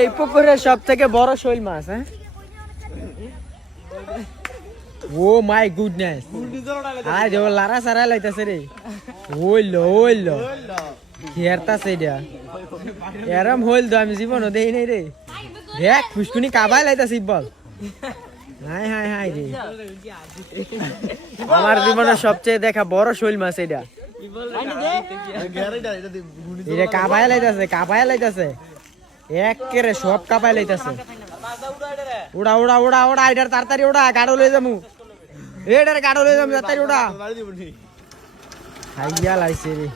এই পুকুরের সব থেকে বড় শৈল মাছ। হ্যাঁ, ও মাই গুডনেস, আজ ও লারা সারা লাইতাছে রে। ওইলো খেরতাছে এটা, এরম হইল তো আমি জীবনও দেই নাই রে। দেখ ফুসকুনি কাবাই লাইতাছি বল। হাই হাই হাই রে, আমার জীবনের সবচেয়ে দেখা বড় শৈল মাছ এটা। এটা কাবাই লাইতাছে একেরে সব কাবাই লাইতাছে। উড়া উড়া উড়া উড়া, এটার তাড়াতাড়ি উড়া, গাড়ো লয়ে যামু। এটার গাড়ো লয়ে যামু, তাড়াতাড়ি উড়া। হাইয়া লাইছে রে,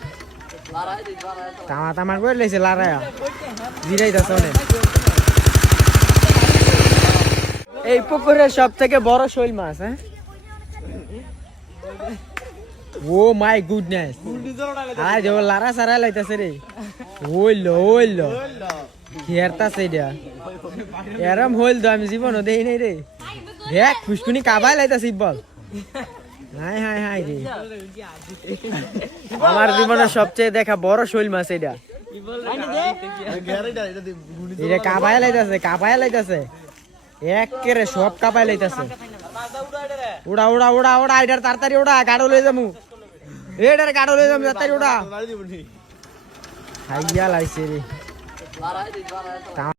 তামা করে লাইছে লারায়া, জিরাইতাছে অনেক। এই পুকুরের সব থেকে বড় শৈল মাছ। হ্যাঁ, ও মাই গুডনেস, আজ ও লারা সারা লাইতাছে রে। ওইলো খেরতাছে এটা, এরম হইল তো আমি জীবনও দেই নাই রে। দেখ ফুসকুনি কাবাই লাইতাছি বল। হাই হাই হাই রে, আমার জীবনের সবচেয়ে দেখা বড় শৈল মাছ এটা। এটা কাবাই লাইতাছে একেরে সব কাবাই লাইতাছে। উড়া উড়া উড়া উড়া, এটার তাড়াতাড়ি উড়া, গাড়ো লয়ে যামু। এটার গাড়ো লয়ে যামু, তাড়াতাড়ি উড়া। হাইয়া লাইছে রে।